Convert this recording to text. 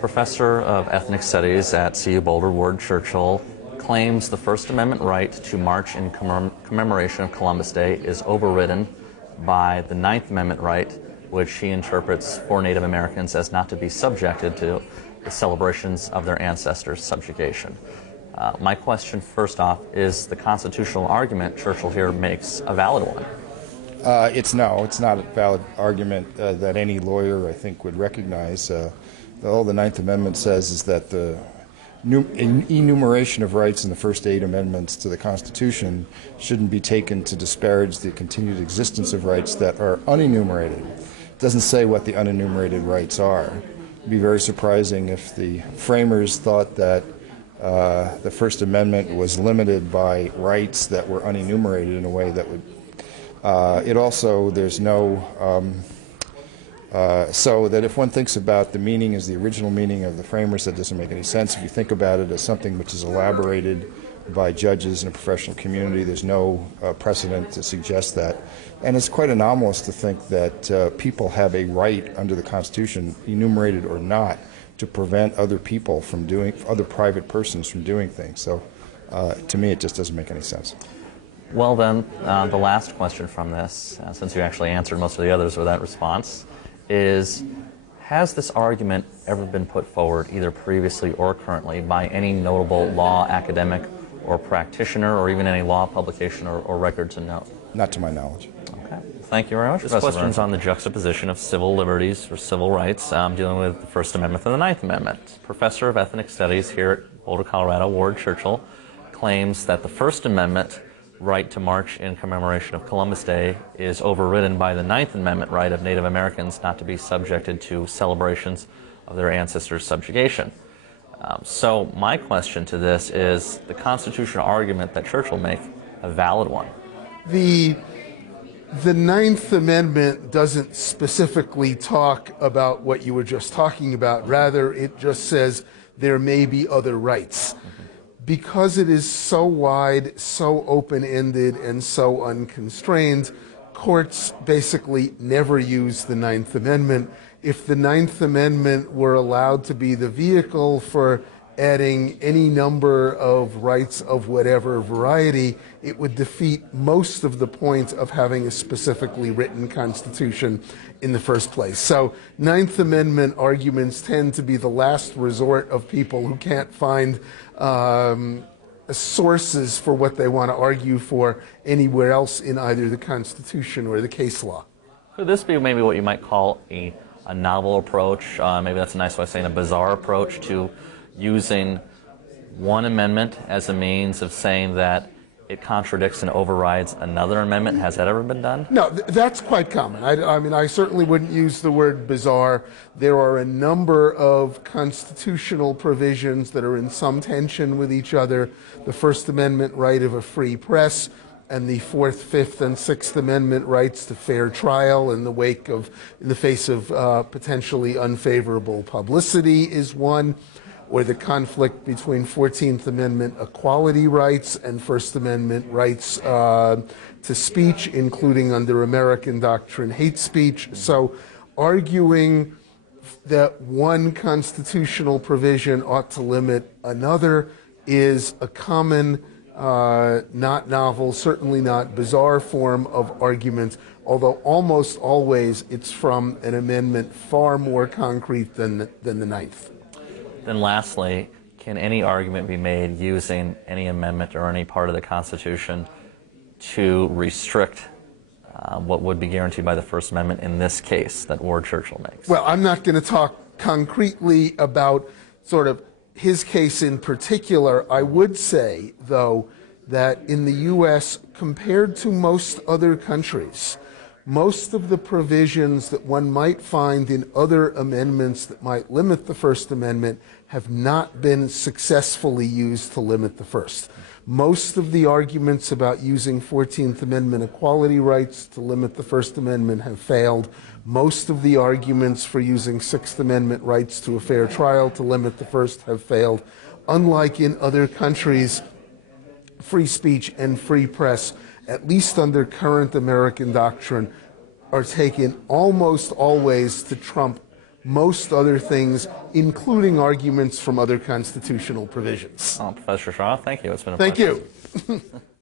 Professor of Ethnic Studies at CU-Boulder, Ward Churchill, claims the First Amendment right to march in commemoration of Columbus Day is overridden by the Ninth Amendment right, which he interprets for Native Americans as not to be subjected to the celebrations of their ancestors' subjugation. My question, first off, is the constitutional argument Churchill here makes a valid one? It's not a valid argument that any lawyer, I think, would recognize. All the Ninth Amendment says is that the enumeration of rights in the first 8 amendments to the Constitution shouldn't be taken to disparage the continued existence of rights that are unenumerated. It doesn't say what the unenumerated rights are. It would be very surprising if the framers thought that the First Amendment was limited by rights that were unenumerated in a way that would it also, there's no, so that if one thinks about the meaning as the original meaning of the framers, that doesn't make any sense. If you think about it as something which is elaborated by judges in a professional community, there's no precedent to suggest that. And it's quite anomalous to think that people have a right under the Constitution, enumerated or not, to prevent other people from doing, other private persons from doing things. So to me, it just doesn't make any sense. Well then, the last question from this, since you actually answered most of the others with that response, is has this argument ever been put forward, either previously or currently, by any notable law academic or practitioner, or even any law publication or record to note? Not to my knowledge. Okay. Thank you very much. This question is on the juxtaposition of civil liberties or civil rights, dealing with the First Amendment and the Ninth Amendment. Professor of Ethnic Studies here at Boulder, Colorado, Ward Churchill, claims that the First Amendment right to march in commemoration of Columbus Day is overridden by the Ninth Amendment right of Native Americans not to be subjected to celebrations of their ancestors' subjugation. So my question to this is the constitutional argument that Churchill makes a valid one? The Ninth Amendment doesn't specifically talk about what you were just talking about. Rather, it just says there may be other rights. Because it is so wide, so open-ended, and so unconstrained, courts basically never use the Ninth Amendment. If the Ninth Amendment were allowed to be the vehicle for adding any number of rights of whatever variety, it would defeat most of the point of having a specifically written Constitution in the first place. So Ninth Amendment arguments tend to be the last resort of people who can't find sources for what they want to argue for anywhere else in either the Constitution or the case law. Could this be maybe what you might call a novel approach? Maybe that's a nice way of saying a bizarre approach to using one amendment as a means of saying that it contradicts and overrides another amendment? Has that ever been done? No, that's quite common. I mean, I certainly wouldn't use the word bizarre. There are a number of constitutional provisions that are in some tension with each other. The First Amendment right of a free press, and the Fourth, Fifth, and Sixth Amendment rights to fair trial in the face of potentially unfavorable publicity is one. Or the conflict between 14th Amendment equality rights and First Amendment rights to speech, including under American doctrine hate speech. So arguing that one constitutional provision ought to limit another is a common, not novel, certainly not bizarre form of argument, although almost always it's from an amendment far more concrete than the Ninth. Then lastly, can any argument be made using any amendment or any part of the Constitution to restrict what would be guaranteed by the First Amendment in this case that Ward Churchill makes? Well, I'm not going to talk concretely about sort of his case in particular. I would say, though, that in the U.S., compared to most other countries, most of the provisions that one might find in other amendments that might limit the First Amendment have not been successfully used to limit the First. Most of the arguments about using 14th Amendment equality rights to limit the First Amendment have failed. Most of the arguments for using Sixth Amendment rights to a fair trial to limit the First have failed. Unlike in other countries, free speech and free press, at least under current American doctrine, are taken almost always to trump most other things, including arguments from other constitutional provisions. Oh, Professor Schauer, thank you. It's been a Thank pleasure. you.